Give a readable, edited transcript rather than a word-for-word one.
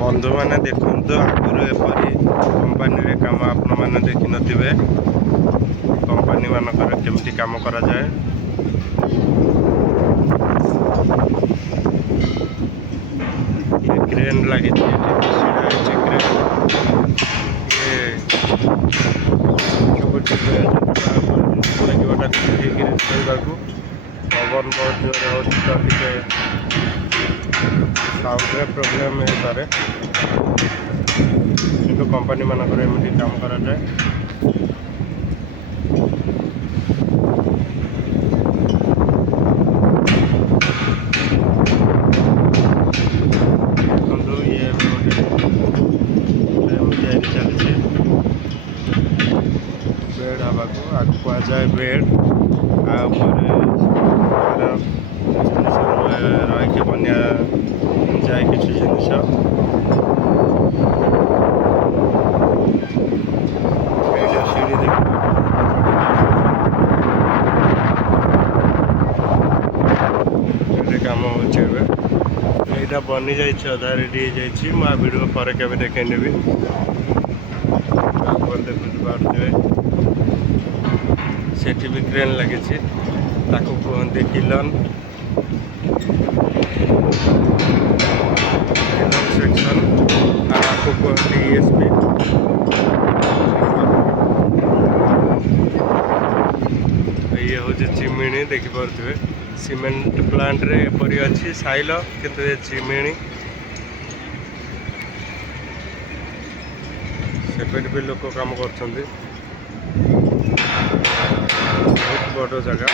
बंधु मैंने देखु आगुरी एपरी कंपानी काम आपण मैंने देखी नथिबे कंपानी मानकर केमती काम करा जाए। ये क्रेन लगी पवन बहुत जोर हो साउंड प्रोब्लेम है पारे किंतु कंपनी मानकर एमती काम करा जाए। देखो ये चलती बेड हवा को आग कहुए बेड रही बनिया जाए किसी जिनस सीढ़ी देखिए कम होटा बनी जाइए अधा रेडी हो वीडियो पर के देखे नेबी देखुच पारे सेठी भी क्रेन लगी कहते किलन सेक्शन आपको कहते ESP ये हूँ चिमिणी देखिपे सीमेंट प्लांट रे एपरी अच्छी साइल किंतु ये चिमिणी सेपट भी लोक काम कर बहुत बड़ जगह।